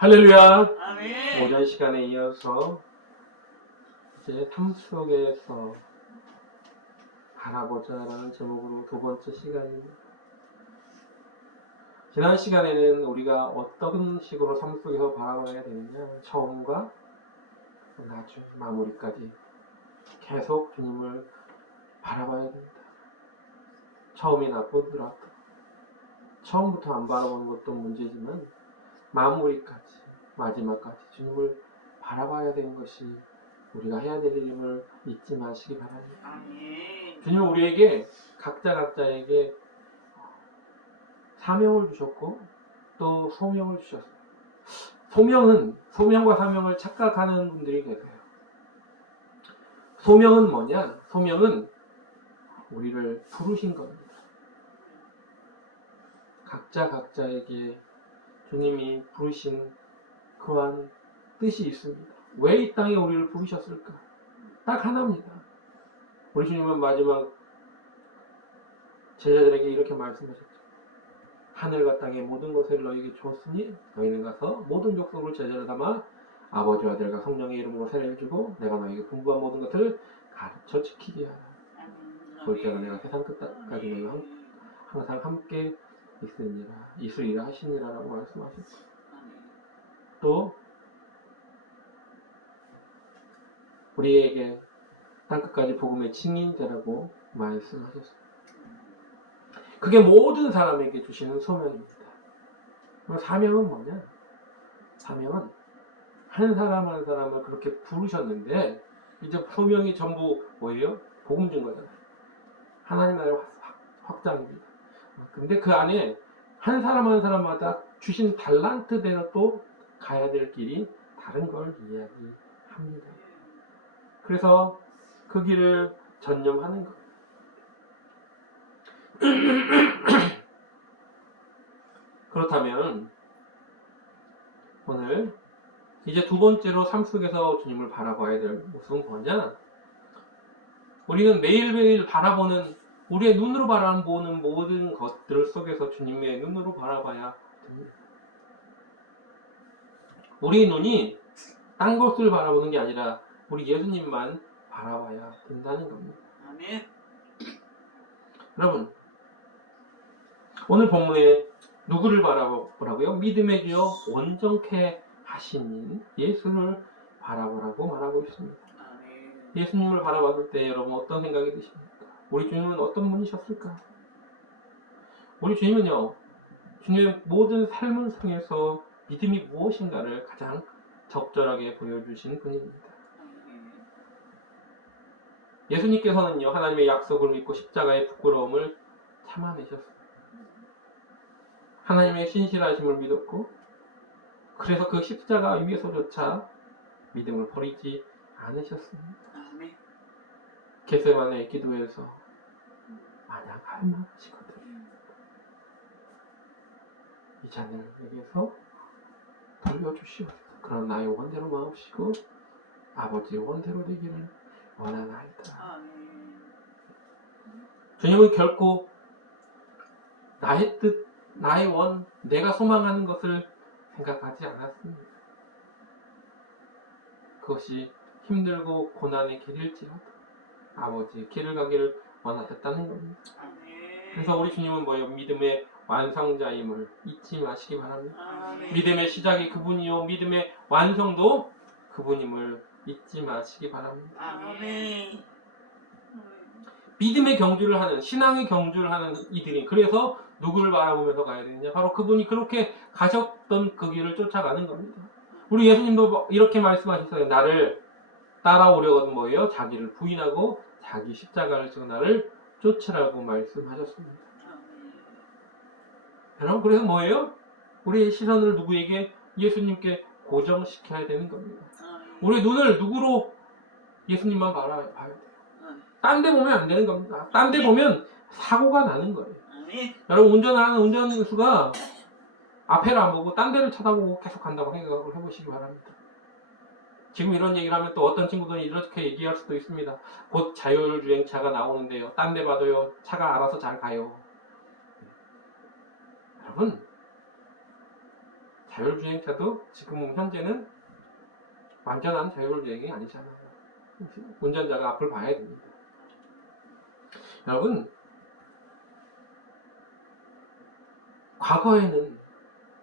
할렐루야. 아멘. 오전 시간에 이어서 이제 삶 속에서 바라보자라는 제목으로 두 번째 시간입니다. 지난 시간에는 우리가 어떤 식으로 삶 속에서 바라봐야 되느냐, 처음과 나중 마무리까지 계속 주님을 바라봐야 됩니다. 처음이 나쁘더라도 처음부터 안 바라보는 것도 문제지만 마무리까지 마지막까지 주님을 바라봐야 되는 것이 우리가 해야 될 일임을 잊지 마시기 바랍니다. 아멘. 주님은 우리에게 각자에게 사명을 주셨고 또 소명을 주셨어요. 소명과 사명을 착각하는 분들이 계세요. 소명은 뭐냐? 소명은 우리를 부르신 겁니다. 각자에게 주님이 부르신 그러한 뜻이 있습니다. 왜 이 땅에 우리를 부르셨을까? 딱 하나입니다. 우리 주님은 마지막 제자들에게 이렇게 말씀하셨죠. 하늘과 땅의 모든 것을 너희에게 주었으니 너희는 가서 모든 족속을 제자로 삼아 아버지와 아들과 성령의 이름으로 세례를 주고 내가 너희에게 분부한 모든 것을 가르쳐 지키게 하라. 볼때가 내가 세상 끝까지 너희와 항상 함께 있으리라 하시니라라고 말씀하셨어요. 또 우리에게 땅끝까지 복음의 증인 되라고 말씀하셨어요. 그게 모든 사람에게 주시는 소명입니다. 그럼 사명은 뭐냐? 사명은 한 사람 한 사람을 그렇게 부르셨는데 이제 소명이 전부 뭐예요? 복음 준 거잖아요. 하나님 나라의 확장입니다. 근데 그 안에 한 사람 한 사람마다 주신 달란트대로 또 가야 될 길이 다른 걸 이야기합니다. 그래서 그 길을 전념하는 것. 그렇다면 오늘 이제 두 번째로 삶 속에서 주님을 바라봐야 될 모습은 뭐냐? 우리는 매일매일 바라보는 우리의 눈으로 바라보는 모든 것들 속에서 주님의 눈으로 바라봐야 됩니다. 우리 눈이 딴 것을 바라보는 게 아니라 우리 예수님만 바라봐야 된다는 겁니다. 아멘. 여러분, 오늘 본문에 누구를 바라보라고요? 믿음의 주여 온전케 하신 예수를 바라보라고 말하고 있습니다. 아멘. 예수님을 바라봤을 때 여러분 어떤 생각이 드십니까? 우리 주님은 어떤 분이셨을까? 우리 주님은요, 주님의 모든 삶을 통해서 믿음이 무엇인가를 가장 적절하게 보여주신 분입니다. 예수님께서는요, 하나님의 약속을 믿고 십자가의 부끄러움을 참아내셨어요. 하나님의 신실하심을 믿었고, 그래서 그 십자가 위에서조차 믿음을 버리지 않으셨습니다. 아멘. 겟세마네 기도에서 만약 할만하시거든 이 잔을 내게서 돌려주시옵소서. 그런 나의 원대로 마옵시고 아버지의 원대로 되기를 원하나이다. 아멘. 주님은 결코 나의 뜻, 나의 원, 내가 소망하는 것을 생각하지 않았습니다. 그것이 힘들고 고난의 길일지라도 아버지의 길을 가기를 원하셨다는 겁니다. 아멘. 그래서 우리 주님은 뭐예요? 믿음의 완성자임을 잊지 마시기 바랍니다. 아멘. 믿음의 시작이 그분이요 믿음의 완성도 그분임을 잊지 마시기 바랍니다. 아멘. 믿음의 경주를 하는, 신앙의 경주를 하는 이들이 그래서 누구를 바라보면서 가야 되느냐? 바로 그분이 그렇게 가셨던 그 길을 쫓아가는 겁니다. 우리 예수님도 이렇게 말씀하셨어요. 나를 따라오려거든 뭐예요? 자기를 부인하고 자기 십자가를 지고 나를 쫓으라고 말씀하셨습니다. 여러분, 그래서 뭐예요? 우리의 시선을 누구에게? 예수님께 고정시켜야 되는 겁니다. 우리 눈을 누구로? 예수님만 봐야 돼요. 딴 데 보면 안 되는 겁니다. 딴 데 보면 사고가 나는 거예요. 여러분, 운전하는 운전수가 앞에를 안 보고 딴 데를 쳐다보고 계속 간다고 생각을 해보시기 바랍니다. 지금 이런 얘기를 하면 또 어떤 친구들은 이렇게 얘기할 수도 있습니다. 곧 자율주행차가 나오는데요. 딴 데 봐도요. 차가 알아서 잘 가요. 여러분, 자율주행차도 지금 현재는 완전한 자율주행이 아니잖아요. 운전자가 앞을 봐야 됩니다. 여러분, 과거에는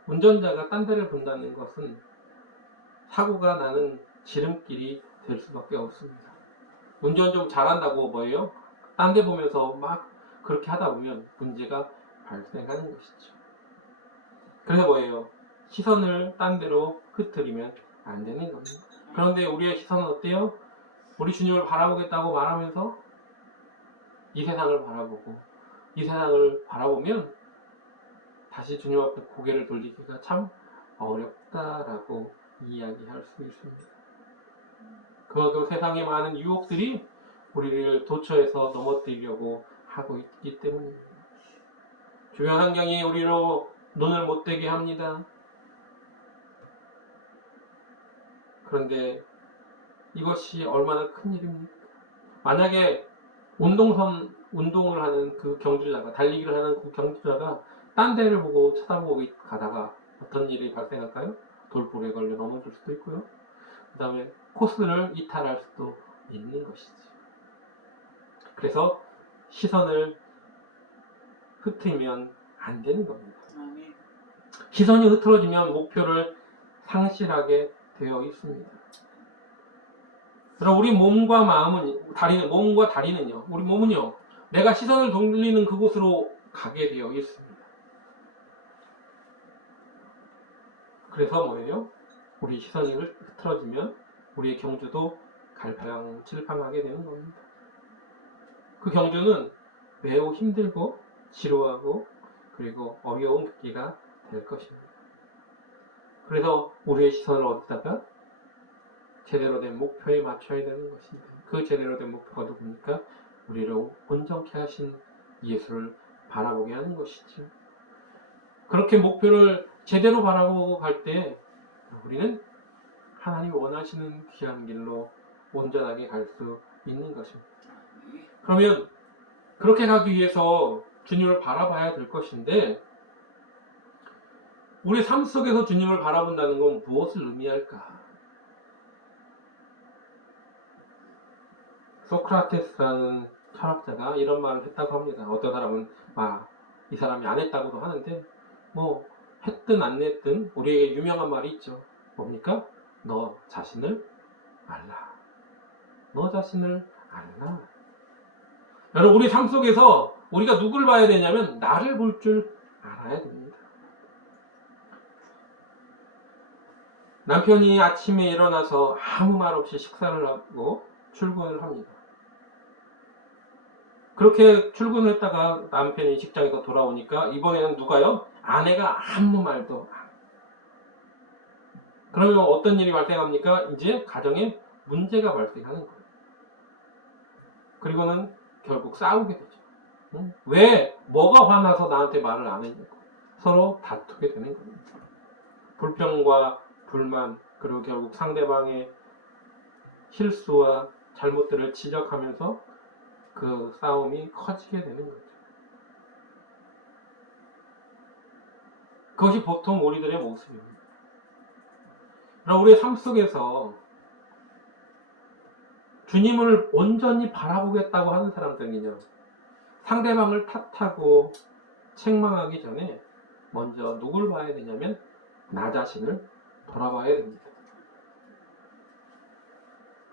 운전자가 딴 데를 본다는 것은 사고가 나는 지름길이 될 수밖에 없습니다. 운전 좀 잘한다고 뭐예요? 딴 데 보면서 막 그렇게 하다 보면 문제가 발생하는 것이죠. 그래서 뭐예요? 시선을 딴 데로 흐트리면 안 되는 겁니다. 그런데 우리의 시선은 어때요? 우리 주님을 바라보겠다고 말하면서 이 세상을 바라보고 이 세상을 바라보면 다시 주님 앞에 고개를 돌리기가 참 어렵다라고 이야기할 수 있습니다. 그만큼 세상의 많은 유혹들이 우리를 도처에서 넘어뜨리려고 하고 있기 때문입니다. 주변 환경이 우리로 눈을 못 떼게 합니다. 그런데 이것이 얼마나 큰 일입니까? 만약에 운동을 하는 그 경주자가, 달리기를 하는 그 경주자가 딴 데를 보고 쳐다보고 가다가 어떤 일이 발생할까요? 돌볼에 걸려 넘어질 수도 있고요. 그 다음에 코스를 이탈할 수도 있는 것이지. 그래서 시선을 흐트리면 안 되는 겁니다. 시선이 흐트러지면 목표를 상실하게 되어 있습니다. 그럼 우리 몸과 다리는요, 우리 몸은요, 내가 시선을 돌리는 그곳으로 가게 되어 있습니다. 그래서 뭐예요? 우리 시선이 흐트러지면 우리의 경주도 갈팡질팡하게 되는 겁니다. 그 경주는 매우 힘들고 지루하고 그리고 어려운 걷기가 될 것입니다. 그래서 우리의 시선을 어디다가 제대로 된 목표에 맞춰야 되는 것입니다. 그 제대로 된 목표가 누굽니까? 우리를 온전케 하신 예수를 바라보게 하는 것이죠. 그렇게 목표를 제대로 바라보고 갈 때 우리는 하나님이 원하시는 귀한 길로 온전하게 갈 수 있는 것입니다. 그러면 그렇게 가기 위해서 주님을 바라봐야 될 것인데, 우리 삶 속에서 주님을 바라본다는 건 무엇을 의미할까? 소크라테스라는 철학자가 이런 말을 했다고 합니다. 어떤 사람은 이 사람이 안 했다고도 하는데, 했든 안 했든 우리에게 유명한 말이 있죠. 뭡니까? 너 자신을 알라. 너 자신을 알라. 여러분, 우리 삶 속에서 우리가 누굴 봐야 되냐면 나를 볼 줄 알아야 됩니다. 남편이 아침에 일어나서 아무 말 없이 식사를 하고 출근을 합니다. 그렇게 출근을 했다가 남편이 직장에서 돌아오니까 이번에는 누가요? 아내가 아무 말도 안. 그러면 어떤 일이 발생합니까? 이제 가정에 문제가 발생하는 거예요. 그리고는 결국 싸우게 되죠. 왜? 뭐가 화나서 나한테 말을 안 했냐고. 서로 다투게 되는 겁니다. 불평과 불만, 그리고 결국 상대방의 실수와 잘못들을 지적하면서 그 싸움이 커지게 되는 거죠. 그것이 보통 우리들의 모습입니다. 그럼 우리의 삶 속에서 주님을 온전히 바라보겠다고 하는 사람들은요, 상대방을 탓하고 책망하기 전에 먼저 누굴 봐야 되냐면 나 자신을 돌아봐야 됩니다.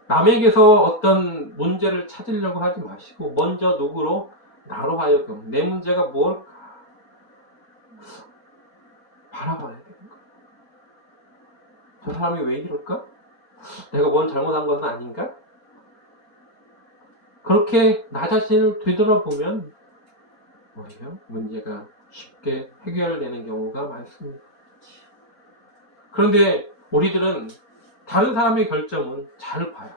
남에게서 어떤 문제를 찾으려고 하지 마시고 먼저 누구로? 나로 하여금 내 문제가 뭘까? 바라봐야 되는 거예요. 저 사람이 왜 이럴까? 내가 뭔 잘못한 것은 아닌가? 그렇게 나 자신을 되돌아보면 뭐예요? 문제가 쉽게 해결되는 경우가 많습니다. 그런데 우리들은 다른 사람의 결정은 잘 봐요.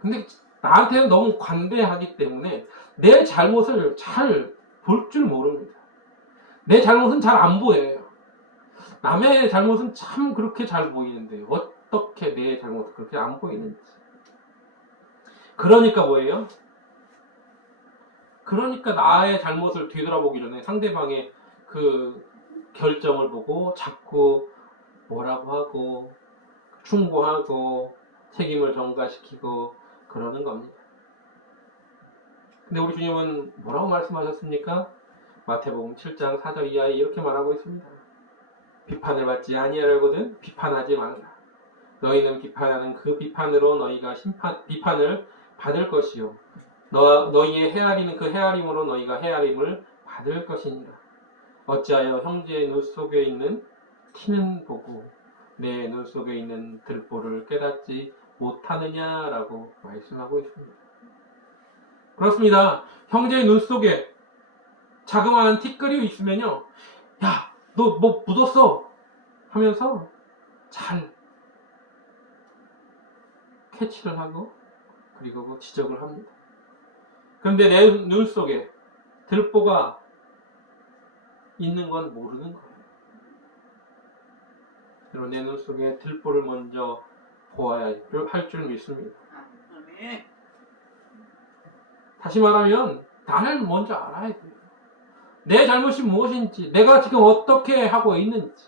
근데 나한테는 너무 관대하기 때문에 내 잘못을 잘 볼 줄 모릅니다. 내 잘못은 잘 안 보여요. 남의 잘못은 참 그렇게 잘 보이는데 어떻게 내 잘못은 그렇게 안 보이는지. 그러니까 뭐예요? 그러니까 나의 잘못을 뒤돌아보기 전에 상대방의 그 결정을 보고 자꾸 뭐라고 하고 충고하고 책임을 전가시키고 그러는 겁니다. 근데 우리 주님은 뭐라고 말씀하셨습니까? 마태복음 7장 4절 이하에 이렇게 말하고 있습니다. 비판을 받지 아니하려거든 비판하지 말라. 너희는 비판하는 그 비판으로 너희가 비판을 받을 것이요 너희의 헤아리는 그 헤아림으로 너희가 헤아림을 받을 것이니라. 어찌하여 형제의 눈 속에 있는 티는 보고 내 눈 속에 있는 들보를 깨닫지 못하느냐라고 말씀하고 있습니다. 그렇습니다. 형제의 눈 속에 자그마한 티끌이 있으면요, 야, 너 뭐 묻었어 하면서 잘 캐치를 하고 그리고 뭐 지적을 합니다. 그런데 내 눈 속에 들보가 있는 건 모르는 거예요. 그리고 내 눈 속에 들보를 먼저 보아야 할 줄 믿습니다. 아멘. 다시 말하면 나를 먼저 알아야 돼요. 내 잘못이 무엇인지, 내가 지금 어떻게 하고 있는지.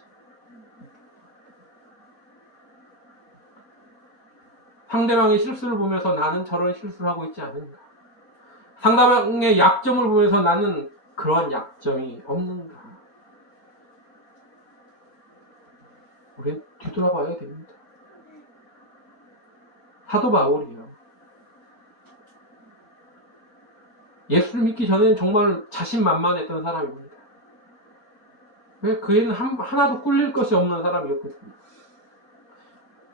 상대방의 실수를 보면서 나는 저런 실수를 하고 있지 않은가. 상대방의 약점을 보면서 나는 그러한 약점이 없는가. 우리는 뒤돌아봐야 됩니다. 사도 바울이요. 예수를 믿기 전에는 정말 자신만만했던 사람입니다. 왜? 그에는 하나도 꿀릴 것이 없는 사람이었거든요.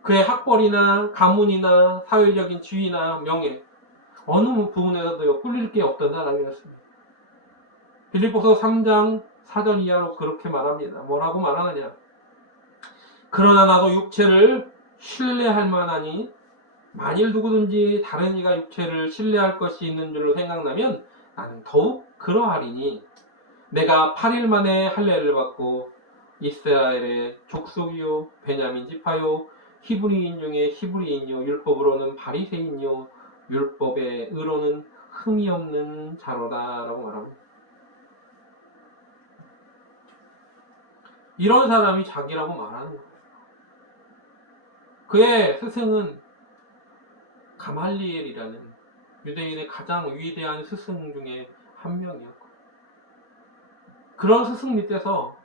그의 학벌이나 가문이나 사회적인 지위나 명예 어느 부분에서도 꿀릴 게 없던 사람이었습니다. 빌립보서 3장 4절 이하로 그렇게 말합니다. 뭐라고 말하느냐? 그러나 나도 육체를 신뢰할 만하니 만일 누구든지 다른 이가 육체를 신뢰할 것이 있는 줄로 생각나면 나는 더욱 그러하리니 내가 8일 만에 할례를 받고 이스라엘의 족속이요 베냐민 지파요 히브리인 중에 히브리인요 율법으로는 바리새인요 율법의 의로는 흠이 없는 자로다 라고 말합니다. 이런 사람이 자기라고 말하는 거예요. 그의 스승은 가말리엘이라는 유대인의 가장 위대한 스승 중에 한 명이었고 그런 스승 밑에서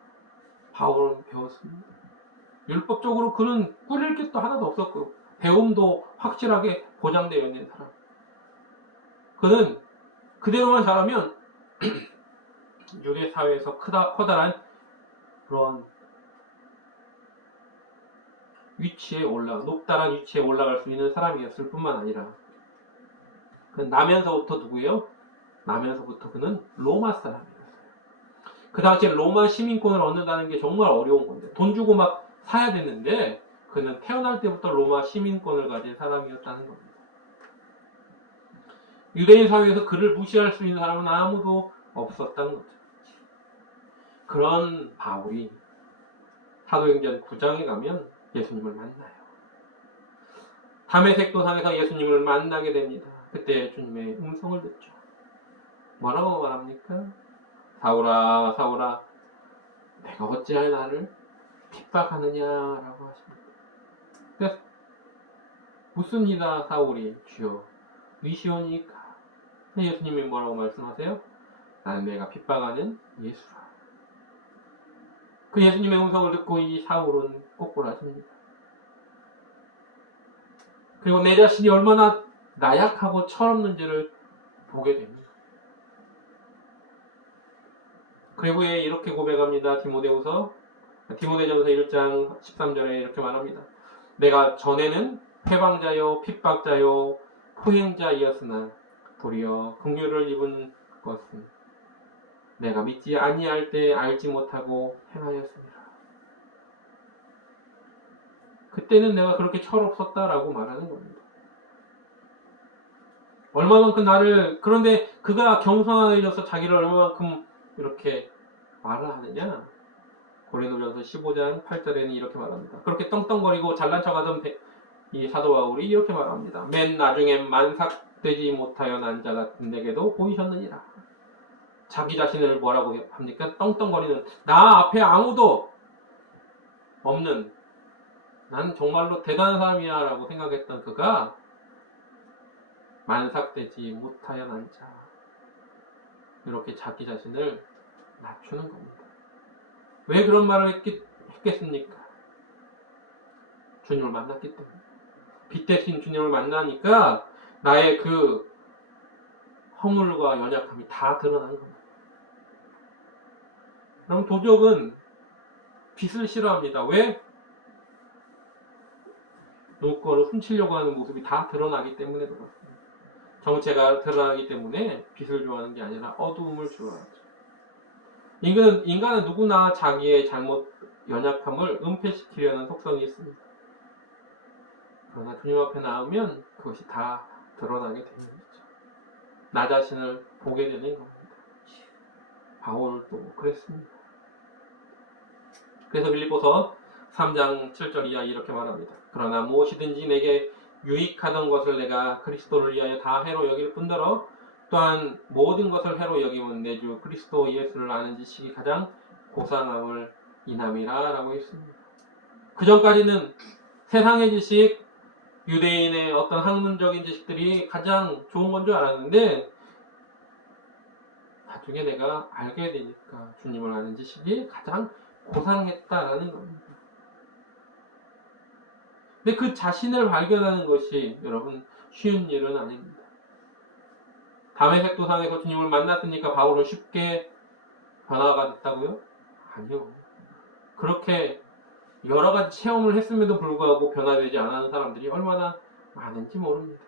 바울은 배웠습니다. 율법적으로 그는 꿀릴 게 또 하나도 없었고 배움도 확실하게 보장되어 있는 사람. 그는 그대로만 잘하면 유대 사회에서 커다란 그런 높다란 위치에 올라갈 수 있는 사람이었을 뿐만 아니라 그는 나면서부터 누구예요? 나면서부터 그는 로마 사람이었어요. 그 당시에 로마 시민권을 얻는다는 게 정말 어려운 건데 돈 주고 막 사야 됐는데 그는 태어날 때부터 로마 시민권을 가진 사람이었다는 겁니다. 유대인 사회에서 그를 무시할 수 있는 사람은 아무도 없었다는 거죠. 그런 바울이 사도행전 9장에 가면 예수님을 만나요. 담에색 도상에서 예수님을 만나게 됩니다. 그때 주님의 음성을 듣죠. 뭐라고 말합니까? 사울아 사울아 내가 어찌하여 나를 핍박하느냐라고 하십니다. 그래서 묻습니다. 사울이 주여 위시오니까. 예수님이 뭐라고 말씀하세요? 나는 내가 핍박하는 예수라. 그 예수님의 음성을 듣고 이 사울은 꼬꾸라집니다. 그리고 내 자신이 얼마나 나약하고 철없는지를 보게 됩니다. 그리고 이렇게 고백합니다. 디모데전서 1장 13절에 이렇게 말합니다. 내가 전에는 패방자요 핍박자요 포행자이었으나 도리어 긍휼을 입은 것은 내가 믿지 아니할 때 알지 못하고 행하였습니다. 그때는 내가 그렇게 철없었다라고 말하는 겁니다. 얼마만큼 그런데 그가 겸손해져서 자기를 얼마만큼 이렇게 말을 하느냐? 고린도전서 15장 8절에는 이렇게 말합니다. 그렇게 떵떵거리고 잘난 척하던 이 사도 바울이 이렇게 말합니다. 맨 나중에 만삭되지 못하여 난 자 같은 내게도 보이셨느니라. 자기 자신을 뭐라고 합니까? 떵떵거리는, 나 앞에 아무도 없는, 난 정말로 대단한 사람이야 라고 생각했던 그가 만삭되지 못하여 난자, 이렇게 자기 자신을 낮추는 겁니다. 왜 그런 말을 했겠습니까? 주님을 만났기 때문에. 빛 대신 주님을 만나니까 나의 그 허물과 연약함이 다 드러나는 겁니다. 그럼 도적은 빛을 싫어합니다. 왜? 누구 거를 훔치려고 하는 모습이 다 드러나기 때문에 그렇습니다. 정체가 드러나기 때문에 빛을 좋아하는 게 아니라 어두움을 좋아하죠. 인간은 누구나 자기의 잘못, 연약함을 은폐시키려는 속성이 있습니다. 그러나 주님 앞에 나오면 그것이 다 드러나게 되는 거죠. 나 자신을 보게 되는 겁니다. 바울도 그랬습니다. 그래서 빌립보서 3장 7절 이하 이렇게 말합니다. 그러나 무엇이든지 내게 유익하던 것을 내가 그리스도를 위하여 다 해로 여길 뿐더러 또한 모든 것을 해로 여기면 내 주 그리스도 예수를 아는 지식이 가장 고상함을 인함이라 라고 했습니다. 그 전까지는 세상의 지식, 유대인의 어떤 학문적인 지식들이 가장 좋은 건 줄 알았는데 나중에 내가 알게 되니까 주님을 아는 지식이 가장 고상했다라는 겁니다. 근데 그 자신을 발견하는 것이 여러분 쉬운 일은 아닙니다. 다메섹 도상에서 주님을 만났으니까 바울은 쉽게 변화가 됐다고요? 아니요. 그렇게 여러 가지 체험을 했음에도 불구하고 변화되지 않은 사람들이 얼마나 많은지 모릅니다.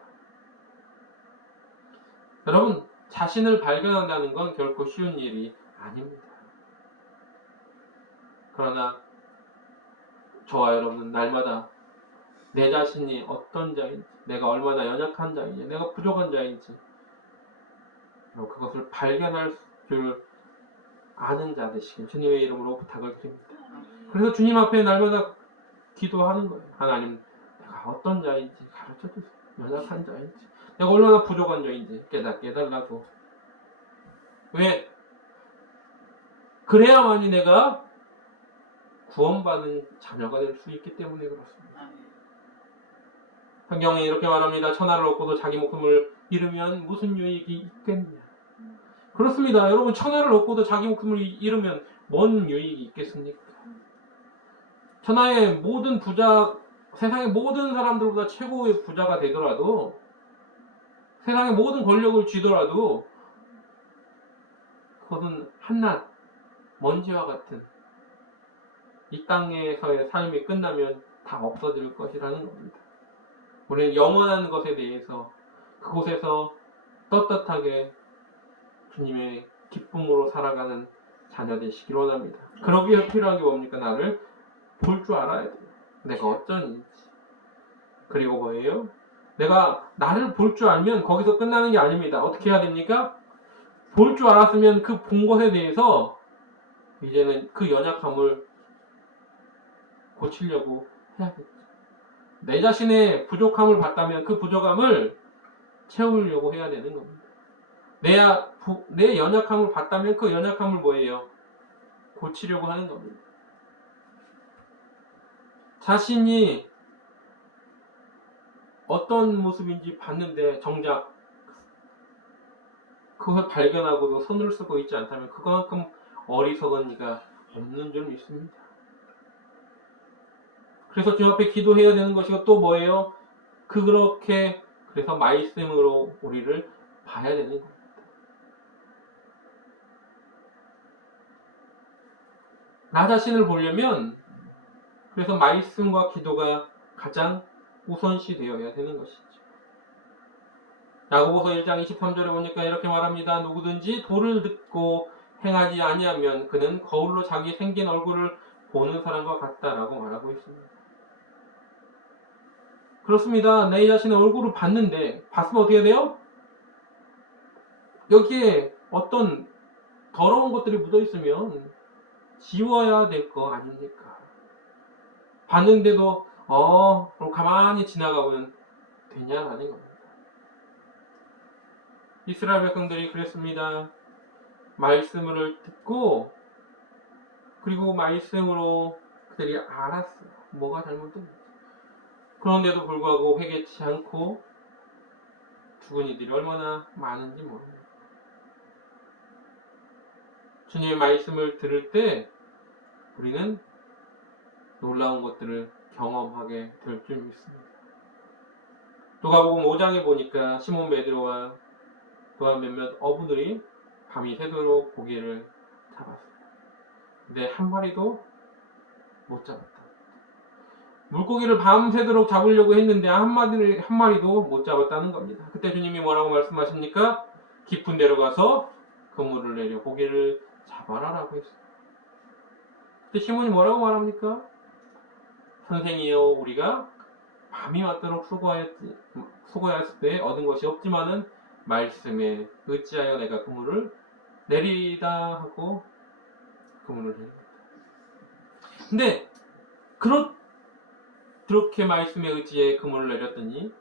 여러분, 자신을 발견한다는 건 결코 쉬운 일이 아닙니다. 그러나 저와 여러분은 날마다 내 자신이 어떤 자인지, 내가 얼마나 연약한 자인지, 내가 부족한 자인지 그것을 발견할 줄 아는 자 되시길 주님의 이름으로 부탁을 드립니다. 그래서 주님 앞에 날마다 기도하는 거예요. 하나님, 내가 어떤 자인지 가르쳐 주세요. 연약한 자인지, 내가 얼마나 부족한 자인지 깨닫게 해달라고. 왜? 그래야만이 내가 구원받은 자녀가 될 수 있기 때문에 그렇습니다. 성경에 이렇게 말합니다. 천하를 얻고도 자기 목숨을 잃으면 무슨 유익이 있겠느냐. 그렇습니다. 여러분, 천하를 얻고도 자기 목숨을 잃으면 뭔 유익이 있겠습니까? 천하의 모든 부자, 세상의 모든 사람들보다 최고의 부자가 되더라도, 세상의 모든 권력을 쥐더라도 그것은 한낱 먼지와 같은 이 땅에서의 삶이 끝나면 다 없어질 것이라는 겁니다. 우리는 영원한 것에 대해서 그곳에서 떳떳하게 주님의 기쁨으로 살아가는 자녀 되시길 원합니다. 그러기 위해 필요한 게 뭡니까? 나를 볼 줄 알아야 돼요. 내가 어쩐지. 그리고 뭐예요? 내가 나를 볼 줄 알면 거기서 끝나는 게 아닙니다. 어떻게 해야 됩니까? 볼 줄 알았으면 그 본 것에 대해서 이제는 그 연약함을 고치려고 해야겠죠. 내 자신의 부족함을 봤다면 그 부족함을 채우려고 해야 되는 겁니다. 내 연약함을 봤다면 그 연약함을 뭐예요? 고치려고 하는 겁니다. 자신이 어떤 모습인지 봤는데 정작 그걸 발견하고도 손을 쓰고 있지 않다면 그만큼 어리석은 이가 없는 줄 믿습니다. 그래서 주님 앞에 기도해야 되는 것이고 또 뭐예요? 그래서 말씀으로 우리를 봐야 되는 겁니다. 나 자신을 보려면 그래서 말씀과 기도가 가장 우선시 되어야 되는 것이죠. 야고보서 1장 23절에 보니까 이렇게 말합니다. 누구든지 도를 듣고 행하지 아니하면 그는 거울로 자기 생긴 얼굴을 보는 사람과 같다라고 말하고 있습니다. 그렇습니다. 내 자신의 얼굴을 봤는데 봤으면 어떻게 돼요? 여기에 어떤 더러운 것들이 묻어있으면 지워야 될 거 아닙니까? 봤는데도 그럼 가만히 지나가면 되냐라는 겁니다. 이스라엘 백성들이 그랬습니다. 말씀을 듣고 그리고 말씀으로 그들이 알았어요. 뭐가 잘못됐는지. 그런데도 불구하고 회개치 않고 죽은 이들이 얼마나 많은지 모릅니다. 주님의 말씀을 들을 때 우리는 놀라운 것들을 경험하게 될 줄 믿습니다. 누가복음 5장에 보니까 시몬 베드로와 또한 몇몇 어부들이 밤이 새도록 고기를 잡았어요. 근데 한 마리도 못 잡았다. 물고기를 밤새도록 잡으려고 했는데 한 마리도 못 잡았다는 겁니다. 그때 주님이 뭐라고 말씀하십니까? 깊은 데로 가서 그물을 내려 고기를 잡아라라고 했어요. 그때 시몬이 뭐라고 말합니까? 선생이여, 우리가 밤이 맞도록 수고하였을 때 얻은 것이 없지만은 말씀에 의지하여 내가 그물을 내리다 하고 그물을 내립니다. 근데 그렇게 말씀에 의지해 그물을 내렸더니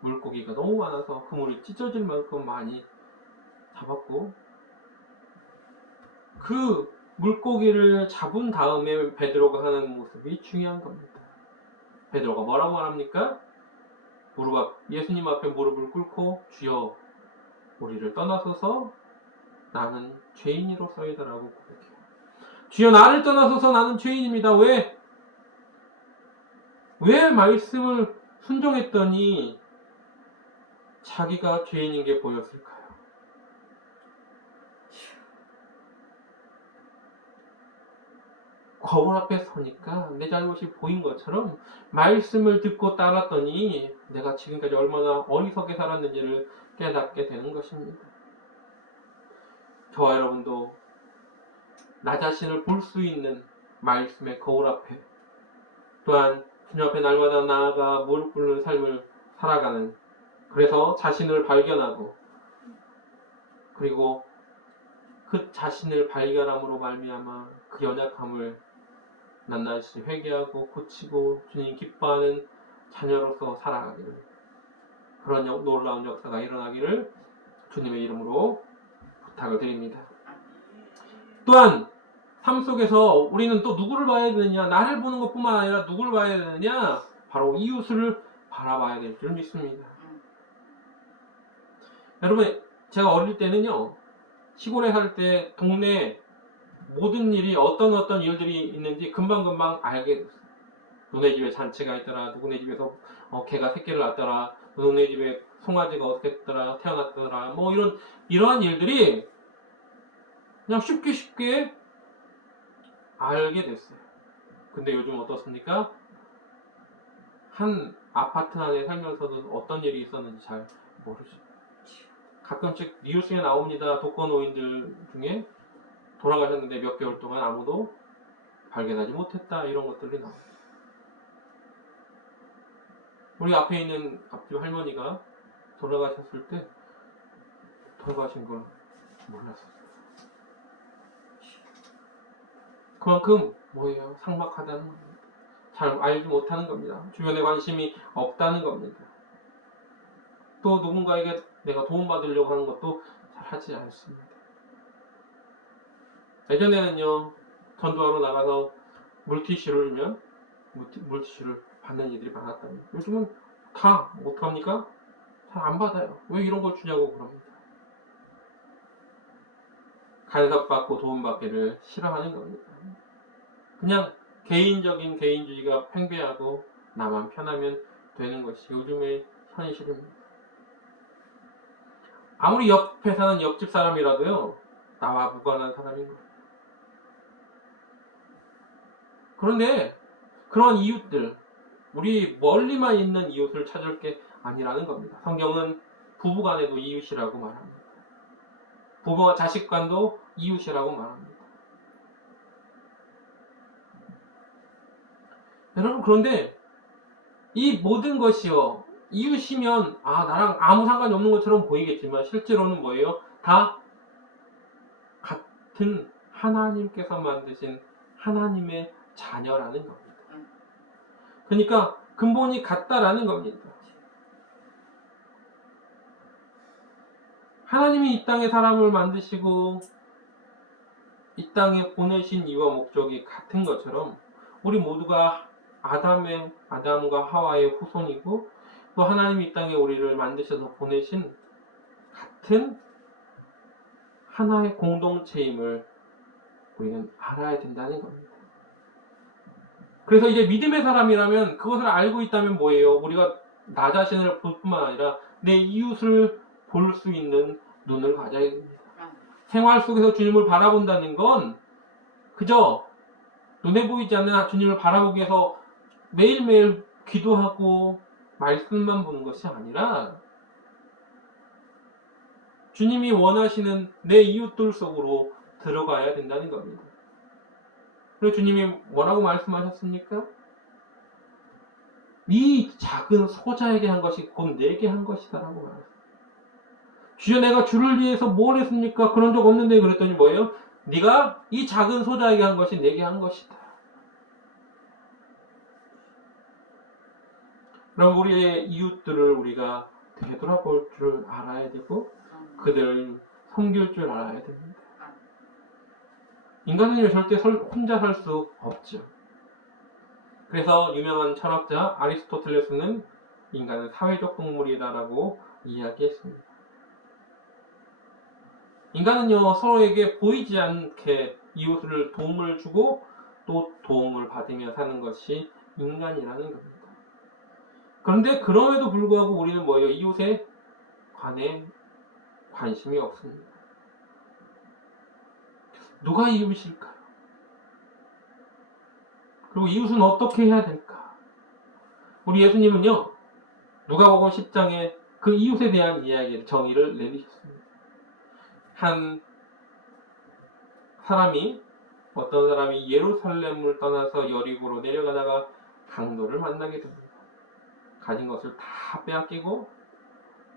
물고기가 너무 많아서 그물이 찢어질 만큼 많이 잡았고, 그 물고기를 잡은 다음에 베드로가 하는 모습이 중요한 겁니다. 베드로가 뭐라고 말합니까? 예수님 앞에 무릎을 꿇고 주여, 우리를 떠나소서 나는 죄인이로서이다라고 고백해요. 주여, 나를 떠나소서 나는 죄인입니다. 왜 말씀을 순종했더니 자기가 죄인인 게 보였을까요? 거울 앞에 서니까 내 잘못이 보인 것처럼 말씀을 듣고 따랐더니 내가 지금까지 얼마나 어리석게 살았는지를 깨닫게 되는 것입니다. 저와 여러분도 나 자신을 볼 수 있는 말씀의 거울 앞에, 또한 주님 앞에 날마다 나아가 무릎 꿇는 삶을 살아가는, 그래서 자신을 발견하고 그리고 그 자신을 발견함으로 말미암아 그 연약함을 낱낱이 회개하고 고치고 주님 기뻐하는 자녀로서 살아가기를, 그런 놀라운 역사가 일어나기를 주님의 이름으로 부탁을 드립니다. 또한 삶 속에서 우리는 또 누구를 봐야 되느냐? 나를 보는 것뿐만 아니라 누구를 봐야 되느냐? 바로 이웃을 바라봐야 될 줄 믿습니다. 여러분, 제가 어릴 때는요, 시골에 살 때 동네 모든 일이 어떤 일들이 있는지 금방금방 알게 됐어요. 누구네 집에 잔치가 있더라, 누구네 집에서 개가 새끼를 낳았더라, 누구네 집에 송아지가 어떻게 했더라, 태어났더라, 뭐 이러한 일들이 그냥 쉽게 알게 됐어요. 근데 요즘 어떻습니까? 한 아파트 안에 살면서도 어떤 일이 있었는지 잘 모르죠. 가끔씩 뉴스에 나옵니다. 독거노인들 중에 돌아가셨는데 몇 개월 동안 아무도 발견하지 못했다, 이런 것들이 나옵니다. 우리 앞에 있는 앞집 할머니가 돌아가셨을 때 돌아가신 걸 몰랐어요. 그만큼 뭐예요? 삭막하다는 겁니다. 잘 알지 못하는 겁니다. 주변에 관심이 없다는 겁니다. 또 누군가에게 내가 도움받으려고 하는 것도 잘 하지 않습니다. 예전에는요, 전도하러 나가서 물티슈를 주면 물티슈를 받는 이들이 많았답니다. 요즘은 다 어떡합니까? 잘 안 받아요. 왜 이런 걸 주냐고 그럽니다. 간섭받고 도움받기를 싫어하는 겁니다. 그냥 개인주의가 팽배하고 나만 편하면 되는 것이 요즘의 현실입니다. 아무리 옆에 사는 옆집 사람이라도요, 나와 무관한 사람인 거예요. 그런데 그런 이웃들, 우리 멀리만 있는 이웃을 찾을 게 아니라는 겁니다. 성경은 부부간에도 이웃이라고 말합니다. 부모와 자식 간도 이웃이라고 말합니다. 여러분, 그런데 이 모든 것이요, 이웃이면 나랑 아무 상관이 없는 것처럼 보이겠지만 실제로는 뭐예요? 다 같은 하나님께서 만드신 하나님의 자녀라는 겁니다. 그러니까 근본이 같다라는 겁니다. 하나님이 이 땅에 사람을 만드시고 이 땅에 보내신 이유와 목적이 같은 것처럼 우리 모두가 아담과 하와의 후손이고 또 하나님이 이 땅에 우리를 만드셔서 보내신 같은 하나의 공동체임을 우리는 알아야 된다는 겁니다. 그래서 이제 믿음의 사람이라면 그것을 알고 있다면 뭐예요? 우리가 나 자신을 볼 뿐만 아니라 내 이웃을 볼 수 있는 눈을 가져야 됩니다. 생활 속에서 주님을 바라본다는 건 그저 눈에 보이지 않는 주님을 바라보기 위해서 매일매일 기도하고 말씀만 보는 것이 아니라 주님이 원하시는 내 이웃들 속으로 들어가야 된다는 겁니다. 그리고 주님이 뭐라고 말씀하셨습니까? 이 작은 소자에게 한 것이 곧 내게 한 것이다 라고 말했어요. 주여 내가 주를 위해서 뭘 했습니까? 그런 적 없는데 그랬더니 뭐예요? 네가 이 작은 소자에게 한 것이 내게 한 것이다. 그럼 우리의 이웃들을 우리가 되돌아볼 줄 알아야 되고 그들을 섬길 줄 알아야 됩니다. 인간은 절대 혼자 살 수 없죠. 그래서 유명한 철학자 아리스토텔레스는 인간은 사회적 동물이다라고 이야기했습니다. 인간은요 서로에게 보이지 않게 이웃을 도움을 주고 또 도움을 받으며 사는 것이 인간이라는 겁니다. 그런데 그럼에도 불구하고 우리는 뭐예요? 이웃에 관해 관심이 없습니다. 누가 이웃일까요? 그리고 이웃은 어떻게 해야 될까? 우리 예수님은요 누가복음 10장에 그 이웃에 대한 이야기를 정의를 내리셨습니다. 어떤 사람이 예루살렘을 떠나서 여리고로 내려가다가 강도를 만나게 됩니다. 가진 것을 다 빼앗기고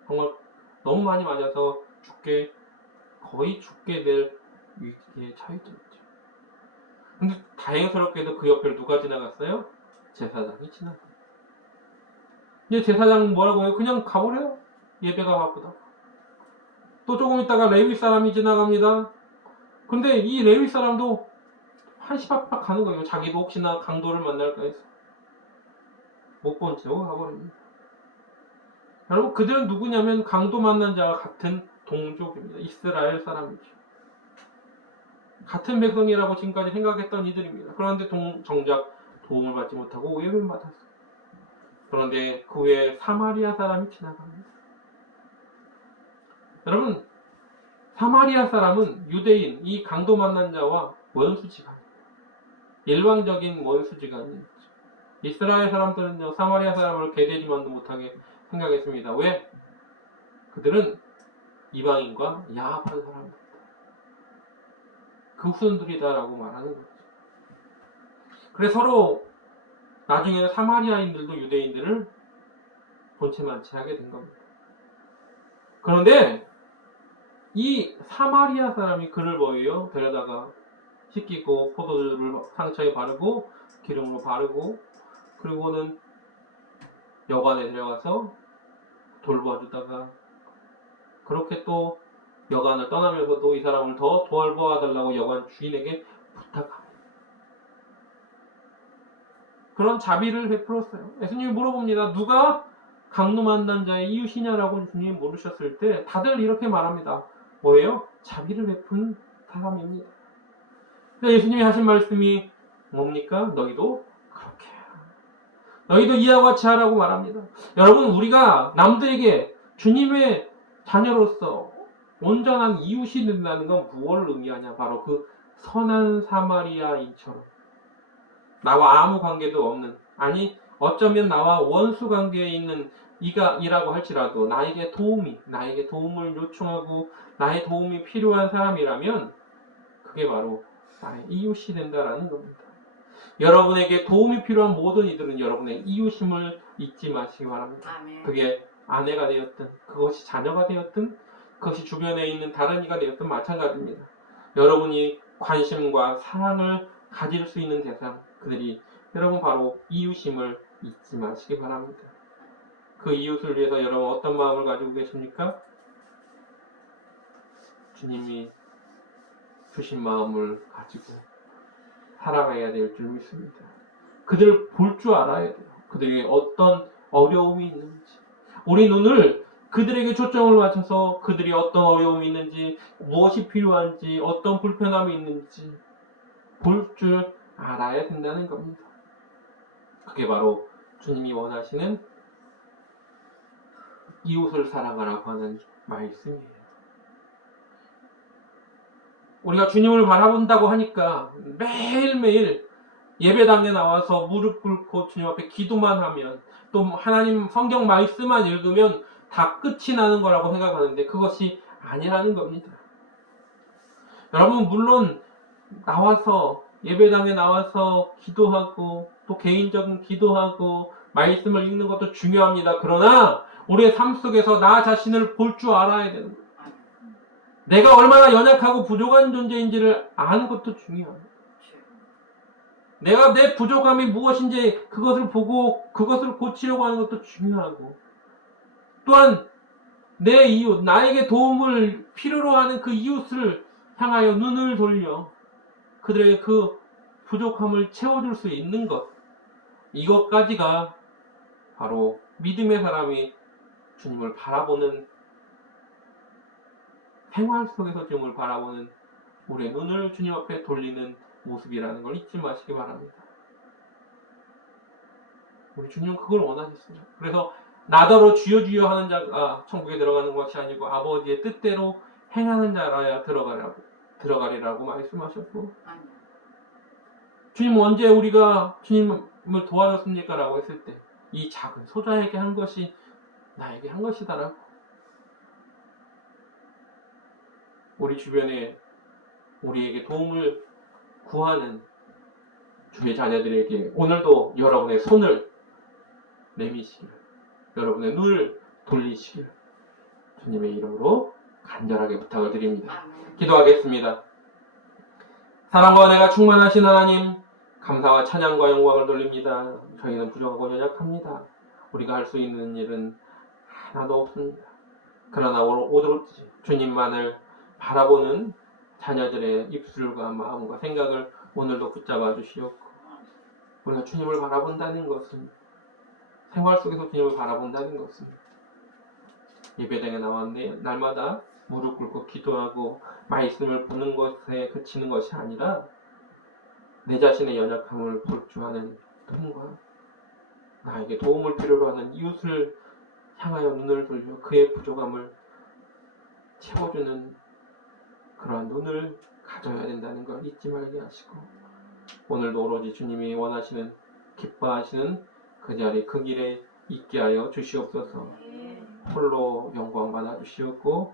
정말 너무 많이 맞아서 거의 죽게 될 위기에 처해져 있죠. 근데 다행스럽게도 그 옆을 누가 지나갔어요? 제사장이 지나갔어요. 이제 제사장은 뭐라고 해요? 그냥 가버려요. 예배가 바쁘다. 또 조금 있다가 레위 사람이 지나갑니다. 근데 이 레위 사람도 한시박박 가는 거예요. 자기도 혹시나 강도를 만날까 해서. 못 본 채 가버립니다. 여러분 그들은 누구냐면 강도 만난 자와 같은 동족입니다. 이스라엘 사람이죠. 같은 백성이라고 지금까지 생각했던 이들입니다. 그런데 정작 도움을 받지 못하고 오해를 받았어요. 그런데 그 후에 사마리아 사람이 지나갑니다. 여러분 사마리아 사람은 유대인, 이 강도 만난 자와 원수지간입니다. 일방적인 원수지간이죠. 이스라엘 사람들은요 사마리아 사람을 개되지만도 못하게 생각했습니다. 왜? 그들은 이방인과 야합한 사람입니다. 그 후손들이다라고 말하는 거죠. 그래서 서로 나중에는 사마리아인들도 유대인들을 본체만치하게 된 겁니다. 그런데 이 사마리아 사람이 그를 뭐예요? 데려다가 씻기고 포도주를 상처에 바르고 기름으로 바르고 그리고는 여관에 데려가서 돌봐주다가 그렇게 또 여관을 떠나면서도 이 사람을 더 돌봐달라고 여관 주인에게 부탁합니다. 그런 자비를 베풀었어요. 예수님이 물어봅니다. 누가 강도 만난 자의 이웃이냐라고 주님이 물으셨을 때 다들 이렇게 말합니다. 뭐예요? 자비를 베푼 사람입니다. 예수님이 하신 말씀이 뭡니까? 너희도 그렇게 해라. 너희도 이와 같이 하라고 말합니다. 여러분 우리가 남들에게 주님의 자녀로서 온전한 이웃이 된다는 건 무엇을 의미하냐? 바로 그 선한 사마리아인처럼 나와 아무 관계도 없는, 아니 어쩌면 나와 원수 관계에 있는 이라고 할지라도 나에게 도움을 요청하고 나의 도움이 필요한 사람이라면 그게 바로 나의 이웃이 된다라는 겁니다. 여러분에게 도움이 필요한 모든 이들은 여러분의 이웃임을 잊지 마시기 바랍니다. 아멘. 그게 아내가 되었든 그것이 자녀가 되었든 그것이 주변에 있는 다른 이가 되었든 마찬가지입니다. 여러분이 관심과 사랑을 가질 수 있는 대상, 그들이 여러분 바로 이웃임을 잊지 마시기 바랍니다. 그 이웃을 위해서 여러분 어떤 마음을 가지고 계십니까? 주신 마음을 가지고 살아가야 될 줄 믿습니다. 그들을 볼 줄 알아야 돼요. 그들에게 어떤 어려움이 있는지. 우리 눈을 그들에게 초점을 맞춰서 그들이 어떤 어려움이 있는지, 무엇이 필요한지, 어떤 불편함이 있는지 볼 줄 알아야 된다는 겁니다. 그게 바로 주님이 원하시는 이웃을 사랑하라고 하는 말씀이에요. 우리가 주님을 바라본다고 하니까 매일매일 예배당에 나와서 무릎 꿇고 주님 앞에 기도만 하면, 또 하나님 성경 말씀만 읽으면 다 끝이 나는 거라고 생각하는데 그것이 아니라는 겁니다. 여러분, 물론 나와서 예배당에 나와서 기도하고 또 개인적인 기도하고 말씀을 읽는 것도 중요합니다. 그러나 우리의 삶 속에서 나 자신을 볼 줄 알아야 되는 거예요. 내가 얼마나 연약하고 부족한 존재인지를 아는 것도 중요합니다. 내가 내 부족함이 무엇인지 그것을 보고 그것을 고치려고 하는 것도 중요하고, 또한 내 이웃, 나에게 도움을 필요로 하는 그 이웃을 향하여 눈을 돌려 그들에게 그 부족함을 채워줄 수 있는 것, 이것까지가 바로 믿음의 사람이 주님을 바라보는, 생활 속에서 주님을 바라보는 우리의 눈을 주님 앞에 돌리는 모습이라는 걸 잊지 마시기 바랍니다. 우리 주님은 그걸 원하셨어요. 그래서 나더러 주여 주여 하는 자가 천국에 들어가는 것이 아니고 아버지의 뜻대로 행하는 자라야 들어가리라고 말씀하셨고, 주님 언제 우리가 주님을 도와줬습니까? 라고 했을 때 이 작은 소자에게 한 것이 나에게 한 것이다라고. 우리 주변에 우리에게 도움을 구하는 주의 자녀들에게 오늘도 여러분의 손을 내미시길, 여러분의 눈을 돌리시길 주님의 이름으로 간절하게 부탁을 드립니다. 기도하겠습니다. 사랑과 은혜가 충만하신 하나님, 감사와 찬양과 영광을 돌립니다. 저희는 부족하고 연약합니다. 우리가 할 수 있는 일은 하나도 없습니다. 그러나 오직 주님만을 바라보는 자녀들의 입술과 마음과 생각을 오늘도 붙잡아 주시옵고, 우리가 주님을 바라본다는 것은, 생활 속에서 주님을 바라본다는 것은 예배당에 나왔네 날마다 무릎 꿇고 기도하고 말씀을 보는 것에 그치는 것이 아니라 내 자신의 연약함을 볼 줄 아는 눈과 나에게 도움을 필요로 하는 이웃을 향하여 눈을 돌려 그의 부족함을 채워주는 그러한 눈을 가져야 된다는 걸 잊지 말게 하시고, 오늘도 오로지 주님이 원하시는, 기뻐하시는 그 자리, 그 길에 있게 하여 주시옵소서. 홀로 영광 받아 주시옵고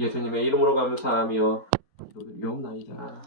예수님의 이름으로 감사하며 기도드리옵나이다.